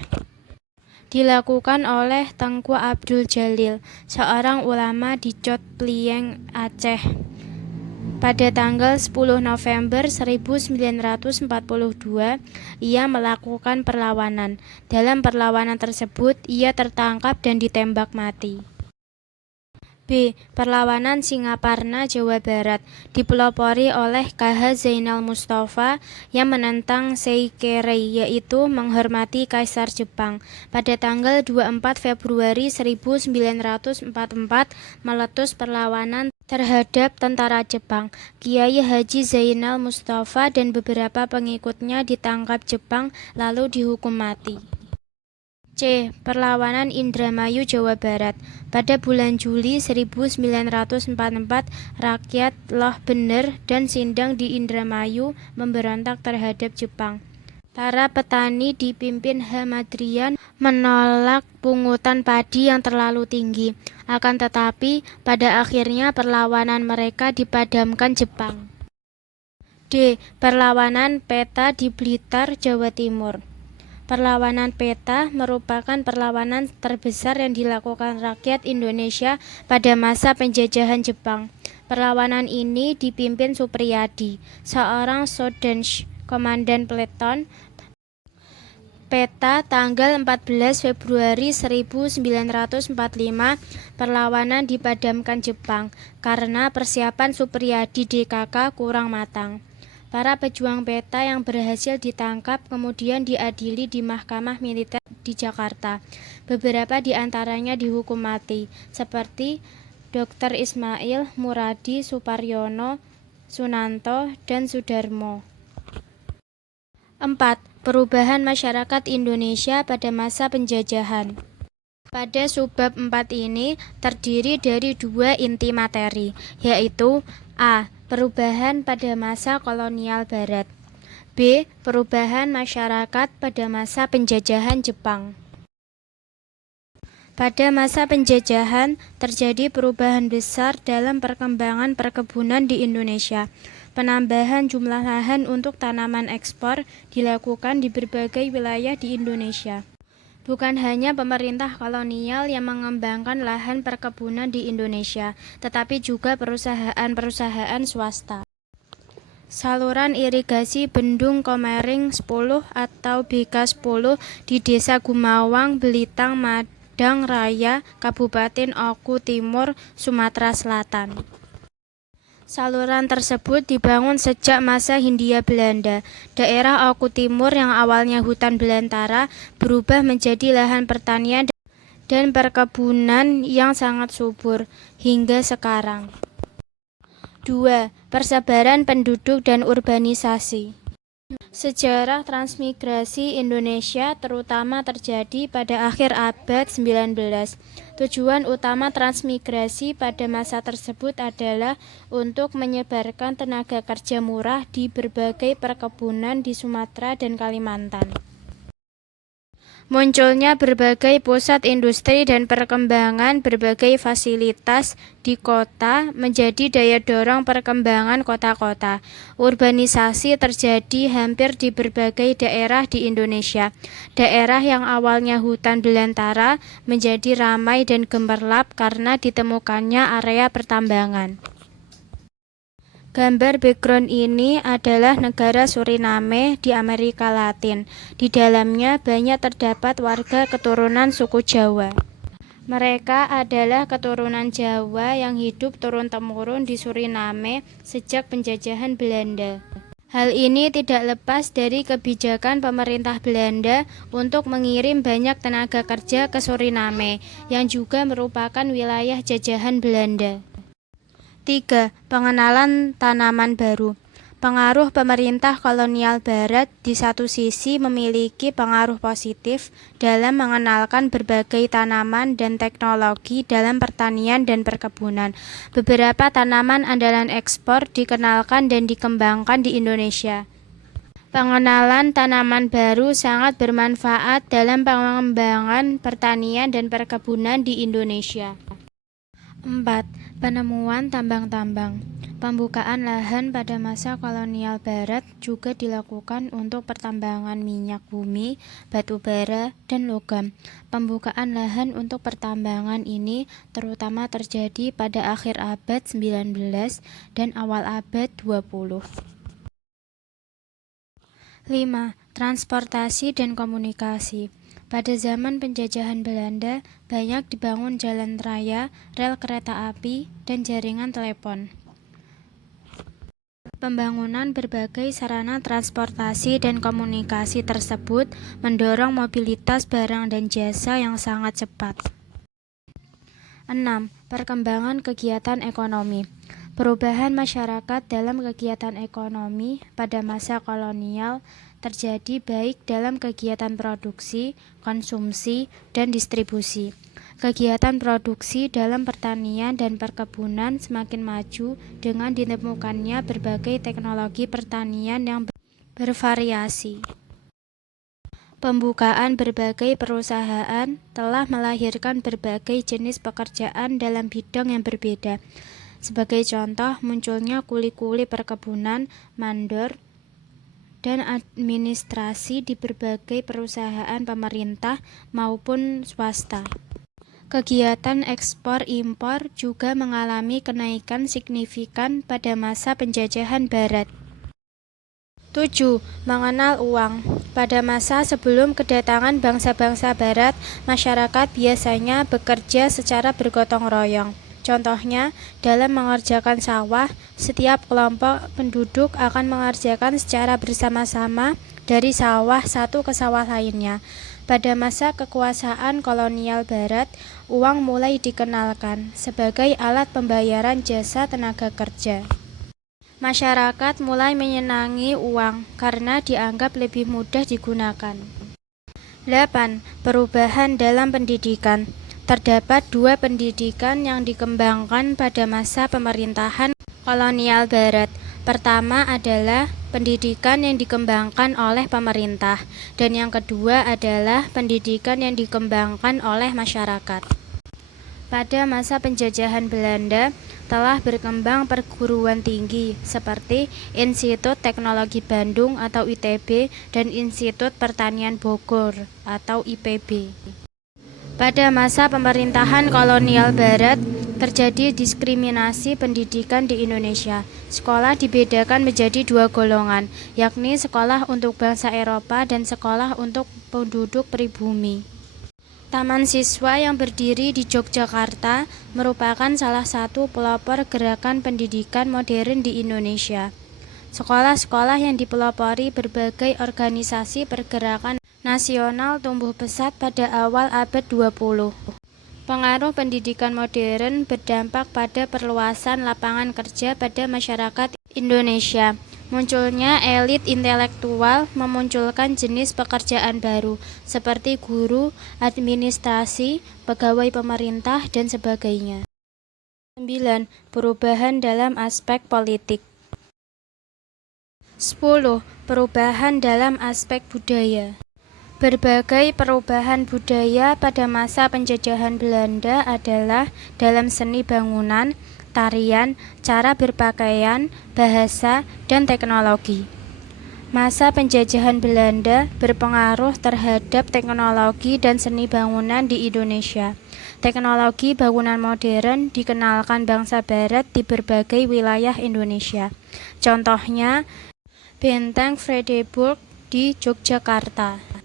Dilakukan oleh Tengku Abdul Jalil, seorang ulama di Chot Plieng, Aceh. Pada tanggal 10 November 1942, ia melakukan perlawanan. Dalam perlawanan tersebut, ia tertangkap dan ditembak mati. B. Perlawanan Singaparna, Jawa Barat, dipelopori oleh KH Zainal Mustafa yang menentang Seikerei, yaitu menghormati Kaisar Jepang. Pada tanggal 24 Februari 1944, meletus perlawanan terhadap tentara Jepang. Kiai Haji Zainal Mustafa dan beberapa pengikutnya ditangkap Jepang lalu dihukum mati. C. Perlawanan Indramayu, Jawa Barat. Pada bulan Juli 1944, rakyat Loh Bener dan Sindang di Indramayu memberontak terhadap Jepang. Para petani dipimpin H. Madrian menolak pungutan padi yang terlalu tinggi. Akan tetapi, pada akhirnya perlawanan mereka dipadamkan Jepang. D. Perlawanan Peta di Blitar, Jawa Timur. Perlawanan Peta merupakan perlawanan terbesar yang dilakukan rakyat Indonesia pada masa penjajahan Jepang. Perlawanan ini dipimpin Supriyadi, seorang Shodensh, komandan peleton. Peta tanggal 14 Februari 1945, perlawanan dipadamkan Jepang karena persiapan Supriyadi DKK kurang matang. Para pejuang Peta yang berhasil ditangkap kemudian diadili di Mahkamah Militer di Jakarta. Beberapa di antaranya dihukum mati, seperti Dr. Ismail, Muradi, Suparyono, Sunanto, dan Sudarmo. 4. Perubahan masyarakat Indonesia pada masa penjajahan. Pada subbab 4 ini terdiri dari 2 inti materi, yaitu A. Perubahan pada masa kolonial Barat. B. Perubahan masyarakat pada masa penjajahan Jepang. Pada masa penjajahan, terjadi perubahan besar dalam perkembangan perkebunan di Indonesia. Penambahan jumlah lahan untuk tanaman ekspor dilakukan di berbagai wilayah di Indonesia. Bukan hanya pemerintah kolonial yang mengembangkan lahan perkebunan di Indonesia, tetapi juga perusahaan-perusahaan swasta. Saluran irigasi Bendung Komering 10 atau BK10 di Desa Gumawang, Belitang, Madang Raya, Kabupaten Oku Timur, Sumatera Selatan. Saluran tersebut dibangun sejak masa Hindia Belanda. Daerah Oku Timur yang awalnya hutan belantara berubah menjadi lahan pertanian dan perkebunan yang sangat subur hingga sekarang. 2. Persebaran penduduk dan urbanisasi. Sejarah transmigrasi Indonesia terutama terjadi pada akhir abad 19. Tujuan utama transmigrasi pada masa tersebut adalah untuk menyebarkan tenaga kerja murah di berbagai perkebunan di Sumatera dan Kalimantan. Munculnya berbagai pusat industri dan perkembangan berbagai fasilitas di kota menjadi daya dorong perkembangan kota-kota. Urbanisasi terjadi hampir di berbagai daerah di Indonesia. Daerah yang awalnya hutan belantara menjadi ramai dan gemerlap karena ditemukannya area pertambangan. Gambar background ini adalah negara Suriname di Amerika Latin. Di dalamnya banyak terdapat warga keturunan suku Jawa. Mereka adalah keturunan Jawa yang hidup turun-temurun di Suriname sejak penjajahan Belanda. Hal ini tidak lepas dari kebijakan pemerintah Belanda untuk mengirim banyak tenaga kerja ke Suriname, yang juga merupakan wilayah jajahan Belanda. 3. Pengenalan tanaman baru. Pengaruh pemerintah kolonial barat di satu sisi memiliki pengaruh positif dalam mengenalkan berbagai tanaman dan teknologi dalam pertanian dan perkebunan. Beberapa tanaman andalan ekspor dikenalkan dan dikembangkan di Indonesia. Pengenalan tanaman baru sangat bermanfaat dalam pengembangan pertanian dan perkebunan di Indonesia. 4. Penemuan tambang-tambang. Pembukaan lahan pada masa kolonial barat juga dilakukan untuk pertambangan minyak bumi, batu bara, dan logam. Pembukaan lahan untuk pertambangan ini terutama terjadi pada akhir abad 19 dan awal abad 20. 5. Transportasi dan komunikasi. Pada zaman penjajahan Belanda, banyak dibangun jalan raya, rel kereta api, dan jaringan telepon. Pembangunan berbagai sarana transportasi dan komunikasi tersebut mendorong mobilitas barang dan jasa yang sangat cepat. 6. Perkembangan kegiatan ekonomi. Perubahan masyarakat dalam kegiatan ekonomi pada masa kolonial terjadi baik dalam kegiatan produksi, konsumsi, dan distribusi. Kegiatan produksi dalam pertanian dan perkebunan semakin maju dengan ditemukannya berbagai teknologi pertanian yang bervariasi. Pembukaan berbagai perusahaan telah melahirkan berbagai jenis pekerjaan dalam bidang yang berbeda. Sebagai contoh, munculnya kuli-kuli perkebunan, mandor, dan administrasi di berbagai perusahaan pemerintah maupun swasta. Kegiatan ekspor-impor juga mengalami kenaikan signifikan pada masa penjajahan Barat. 7. Mengenal uang. Pada masa sebelum kedatangan bangsa-bangsa Barat, masyarakat biasanya bekerja secara bergotong royong. Contohnya, dalam mengerjakan sawah, setiap kelompok penduduk akan mengerjakan secara bersama-sama dari sawah satu ke sawah lainnya. Pada masa kekuasaan kolonial Barat, uang mulai dikenalkan sebagai alat pembayaran jasa tenaga kerja. Masyarakat mulai menyenangi uang karena dianggap lebih mudah digunakan. 8. Perubahan dalam pendidikan. Terdapat dua pendidikan yang dikembangkan pada masa pemerintahan kolonial Barat. Pertama adalah pendidikan yang dikembangkan oleh pemerintah, dan yang kedua adalah pendidikan yang dikembangkan oleh masyarakat. Pada masa penjajahan Belanda, telah berkembang perguruan tinggi seperti Institut Teknologi Bandung atau ITB dan Institut Pertanian Bogor atau IPB. Pada masa pemerintahan kolonial Barat, terjadi diskriminasi pendidikan di Indonesia. Sekolah dibedakan menjadi dua golongan, yakni sekolah untuk bangsa Eropa dan sekolah untuk penduduk pribumi. Taman Siswa yang berdiri di Yogyakarta merupakan salah satu pelopor gerakan pendidikan modern di Indonesia. Sekolah-sekolah yang dipelopori berbagai organisasi pergerakan nasional tumbuh pesat pada awal abad 20. Pengaruh pendidikan modern berdampak pada perluasan lapangan kerja pada masyarakat Indonesia. Munculnya elit intelektual memunculkan jenis pekerjaan baru seperti guru, administrasi, pegawai pemerintah, dan sebagainya. 9. Perubahan dalam aspek politik. 10. Perubahan dalam aspek budaya. Berbagai perubahan budaya pada masa penjajahan Belanda adalah dalam seni bangunan, tarian, cara berpakaian, bahasa, dan teknologi. Masa penjajahan Belanda berpengaruh terhadap teknologi dan seni bangunan di Indonesia. Teknologi bangunan modern dikenalkan bangsa Barat di berbagai wilayah Indonesia. Contohnya, Benteng Vredenburg di Yogyakarta.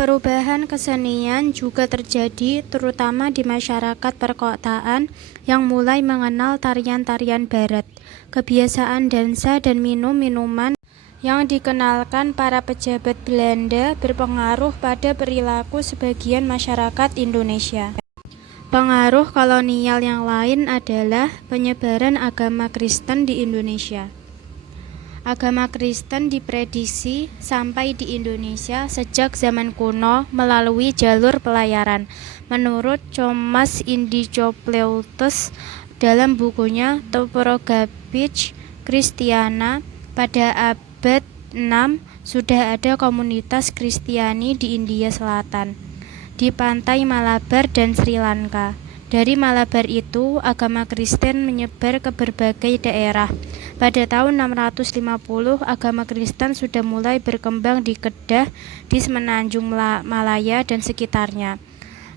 Perubahan kesenian juga terjadi terutama di masyarakat perkotaan yang mulai mengenal tarian-tarian Barat. Kebiasaan dansa dan minum-minuman yang dikenalkan para pejabat Belanda berpengaruh pada perilaku sebagian masyarakat Indonesia. Pengaruh kolonial yang lain adalah penyebaran agama Kristen di Indonesia. Agama Kristen diprediksi sampai di Indonesia sejak zaman kuno melalui jalur pelayaran. Menurut Thomas Indicopleutes dalam bukunya Topographic Christiana, pada abad 6 sudah ada komunitas Kristiani di India Selatan, di pantai Malabar dan Sri Lanka. Dari Malabar itu, agama Kristen menyebar ke berbagai daerah. Pada tahun 650, agama Kristen sudah mulai berkembang di Kedah, di Semenanjung Malaya dan sekitarnya.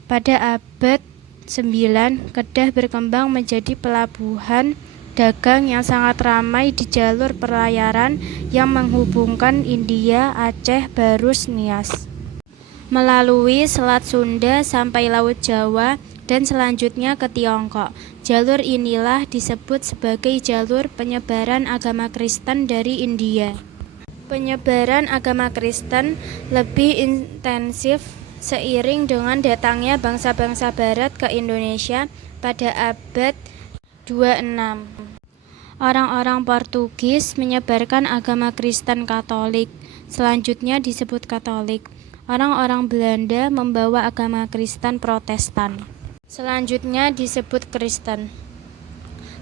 Pada abad 9, Kedah berkembang menjadi pelabuhan dagang yang sangat ramai di jalur pelayaran yang menghubungkan India, Aceh, Barus, Nias, melalui Selat Sunda sampai Laut Jawa dan selanjutnya ke Tiongkok. Jalur inilah disebut sebagai jalur penyebaran agama Kristen dari India. Penyebaran agama Kristen lebih intensif seiring dengan datangnya bangsa-bangsa barat ke Indonesia pada abad 26. Orang-orang Portugis menyebarkan agama Kristen Katolik, selanjutnya disebut Katolik. Orang-orang Belanda membawa agama Kristen Protestan, selanjutnya disebut Kristen.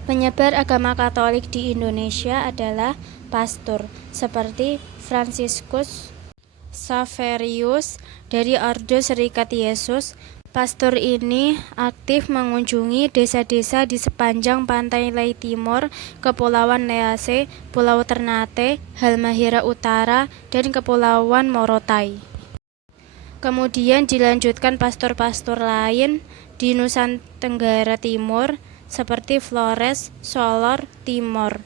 Penyebar agama Katolik di Indonesia adalah pastor, seperti Franciscus Xaverius dari Ordo Serikat Yesus. Pastor ini aktif mengunjungi desa-desa di sepanjang pantai Lei Timur, Kepulauan Lease, Pulau Ternate, Halmahera Utara, dan Kepulauan Morotai. Kemudian dilanjutkan pastor-pastor lain di Nusa Tenggara Timur, seperti Flores, Solor, Timor.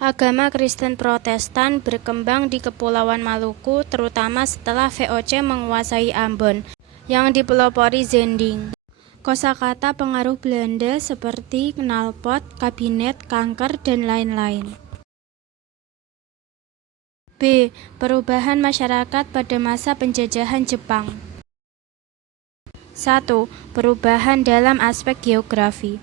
Agama Kristen Protestan berkembang di Kepulauan Maluku, terutama setelah VOC menguasai Ambon, yang dipelopori Zending. Kosakata pengaruh Belanda seperti knalpot, kabinet, kanker, dan lain-lain. B. Perubahan masyarakat pada masa penjajahan Jepang. 1. Perubahan dalam aspek geografi.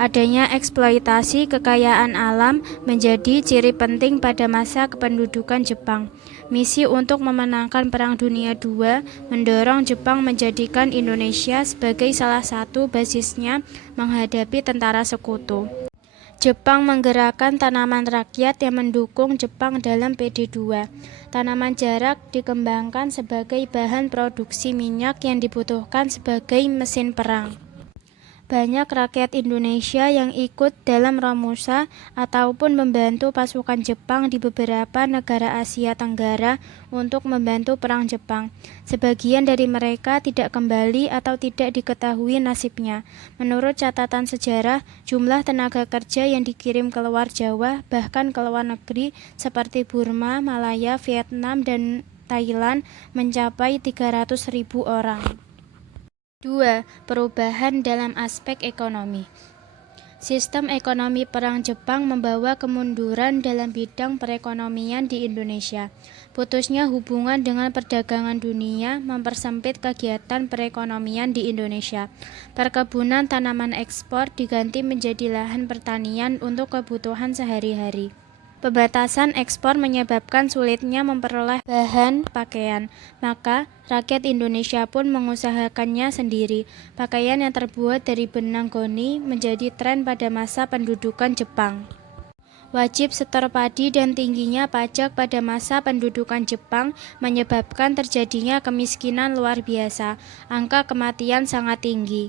Adanya eksploitasi kekayaan alam menjadi ciri penting pada masa kependudukan Jepang. Misi untuk memenangkan Perang Dunia II mendorong Jepang menjadikan Indonesia sebagai salah satu basisnya menghadapi tentara sekutu. Jepang menggerakkan tanaman rakyat yang mendukung Jepang dalam PD2. Tanaman jarak dikembangkan sebagai bahan produksi minyak yang dibutuhkan sebagai mesin perang. Banyak rakyat Indonesia yang ikut dalam Romusa ataupun membantu pasukan Jepang di beberapa negara Asia Tenggara untuk membantu perang Jepang. Sebagian dari mereka tidak kembali atau tidak diketahui nasibnya. Menurut catatan sejarah, jumlah tenaga kerja yang dikirim ke luar Jawa, bahkan ke luar negeri seperti Burma, Malaya, Vietnam, dan Thailand mencapai 300.000 orang. 2. Perubahan dalam aspek ekonomi. Sistem ekonomi perang Jepang membawa kemunduran dalam bidang perekonomian di Indonesia. Putusnya hubungan dengan perdagangan dunia mempersempit kegiatan perekonomian di Indonesia. Perkebunan tanaman ekspor diganti menjadi lahan pertanian untuk kebutuhan sehari-hari. Pembatasan ekspor menyebabkan sulitnya memperoleh bahan pakaian, maka rakyat Indonesia pun mengusahakannya sendiri. Pakaian yang terbuat dari benang goni menjadi tren pada masa pendudukan Jepang. Wajib setor padi dan tingginya pajak pada masa pendudukan Jepang menyebabkan terjadinya kemiskinan luar biasa. Angka kematian sangat tinggi.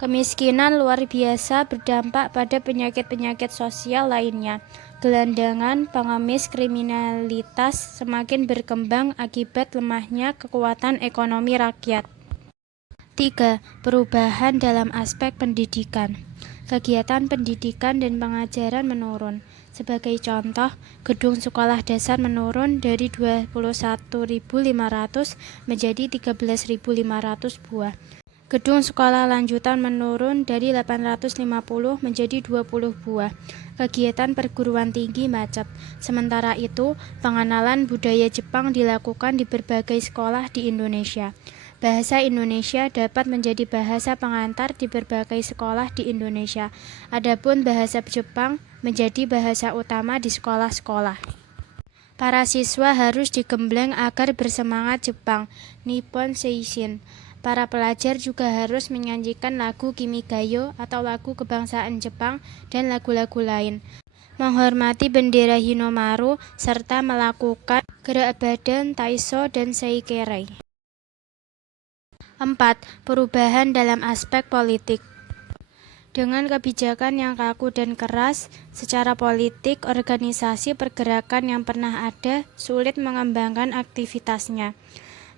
Kemiskinan luar biasa berdampak pada penyakit-penyakit sosial lainnya. Gelandangan, pengemis, kriminalitas semakin berkembang akibat lemahnya kekuatan ekonomi rakyat. 3. Perubahan dalam aspek pendidikan. Kegiatan pendidikan dan pengajaran menurun. Sebagai contoh, gedung sekolah dasar menurun dari 21.500 menjadi 13.500 buah. Gedung sekolah lanjutan menurun dari 850 menjadi 20 buah. Kegiatan perguruan tinggi macet. Sementara itu, pengenalan budaya Jepang dilakukan di berbagai sekolah di Indonesia. Bahasa Indonesia dapat menjadi bahasa pengantar di berbagai sekolah di Indonesia. Adapun bahasa Jepang menjadi bahasa utama di sekolah-sekolah. Para siswa harus digembleng agar bersemangat Jepang, Nippon Seishin. Para pelajar juga harus menyanyikan lagu Kimigayo atau lagu kebangsaan Jepang dan lagu-lagu lain. Menghormati bendera Hinomaru serta melakukan gerak badan Taiso dan Seikirei. 4. Perubahan dalam aspek politik. Dengan kebijakan yang kaku dan keras, secara politik, organisasi pergerakan yang pernah ada sulit mengembangkan aktivitasnya.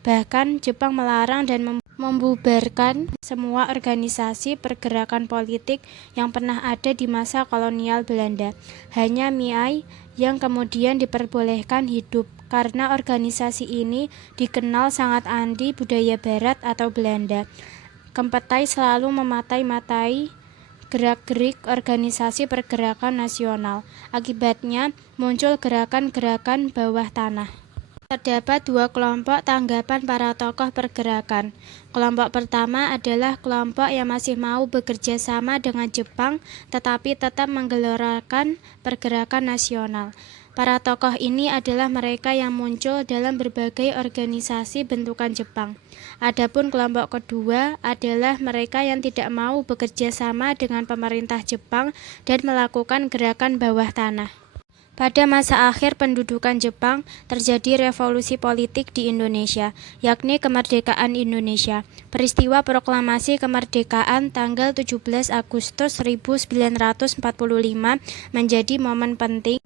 Bahkan, Jepang melarang dan membubarkan semua organisasi pergerakan politik yang pernah ada di masa kolonial Belanda. Hanya MIAI yang kemudian diperbolehkan hidup, karena organisasi ini dikenal sangat anti budaya Barat atau Belanda. Kempetai selalu mematai-matai gerak-gerik organisasi pergerakan nasional. Akibatnya, muncul gerakan-gerakan bawah tanah. Terdapat dua kelompok tanggapan para tokoh pergerakan. Kelompok pertama adalah kelompok yang masih mau bekerja sama dengan Jepang, tetapi tetap menggelorakan pergerakan nasional. Para tokoh ini adalah mereka yang muncul dalam berbagai organisasi bentukan Jepang. Adapun kelompok kedua adalah mereka yang tidak mau bekerja sama dengan pemerintah Jepang dan melakukan gerakan bawah tanah. Pada masa akhir pendudukan Jepang, terjadi revolusi politik di Indonesia, yakni kemerdekaan Indonesia. Peristiwa proklamasi kemerdekaan tanggal 17 Agustus 1945 menjadi momen penting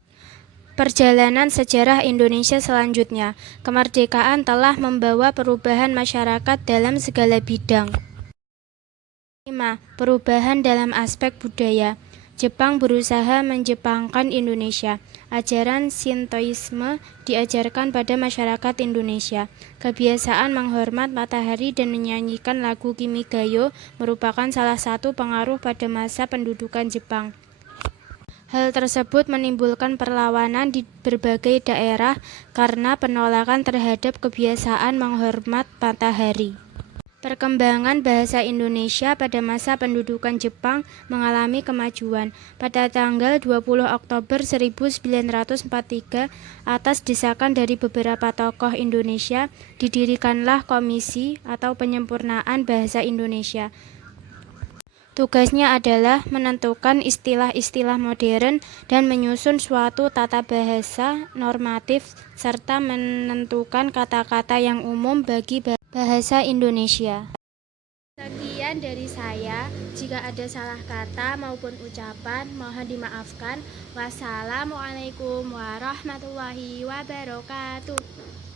perjalanan sejarah Indonesia selanjutnya. Kemerdekaan telah membawa perubahan masyarakat dalam segala bidang. 5. Perubahan dalam aspek budaya. Jepang berusaha menjepangkan Indonesia. Ajaran Shintoisme diajarkan pada masyarakat Indonesia. Kebiasaan menghormat matahari dan menyanyikan lagu Kimigayo merupakan salah satu pengaruh pada masa pendudukan Jepang. Hal tersebut menimbulkan perlawanan di berbagai daerah karena penolakan terhadap kebiasaan menghormat matahari. Perkembangan bahasa Indonesia pada masa pendudukan Jepang mengalami kemajuan. Pada tanggal 20 Oktober 1943, atas desakan dari beberapa tokoh Indonesia, didirikanlah Komisi atau Penyempurnaan Bahasa Indonesia. Tugasnya adalah menentukan istilah-istilah modern dan menyusun suatu tata bahasa normatif serta menentukan kata-kata yang umum bagi bahasa Indonesia. Sekian dari saya. Jika ada salah kata maupun ucapan, mohon dimaafkan. Wassalamualaikum warahmatullahi wabarakatuh.